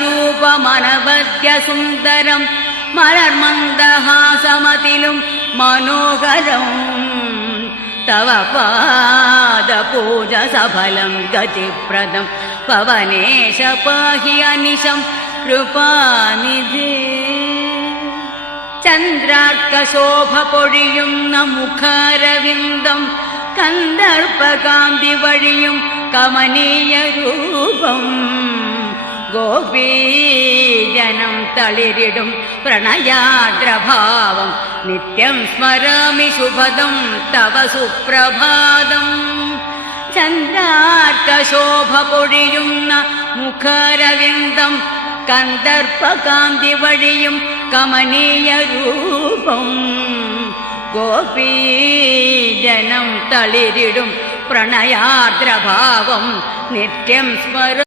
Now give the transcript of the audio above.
രൂപമനവദ്യസുന്ദരം മലർമന്ദഹാസമതിലും മനോഹരം തവ പാദപൂജ സഫലം ഗതിപ്രദം പവനേശ പാഹി അനിശം കൃപാനിധേ. ചന്ദ്രാർക്കശോഭ പൊഴിയുന്ന മുഖാരവിന്ദം കന്ദർപ്പകാന്തി വഴിയും കമനീയ രൂപം ഗോപീജനം തളിരിടും പ്രണയാദ്രഭാവം നിത്യം സ്മരാമി ശുഭദം തവ സുപ്രഭാതം. ചന്ദ്രാർക്കശോഭ പൊഴിയുന്ന മുഖാരവിന്ദം കന്ദർപ്പകാന്തി വഴിയും കമനീയ രൂപം ഗോപീജനം തളിരിടും പ്രണയാർദ്രഭാവം നിത്യം സ്മര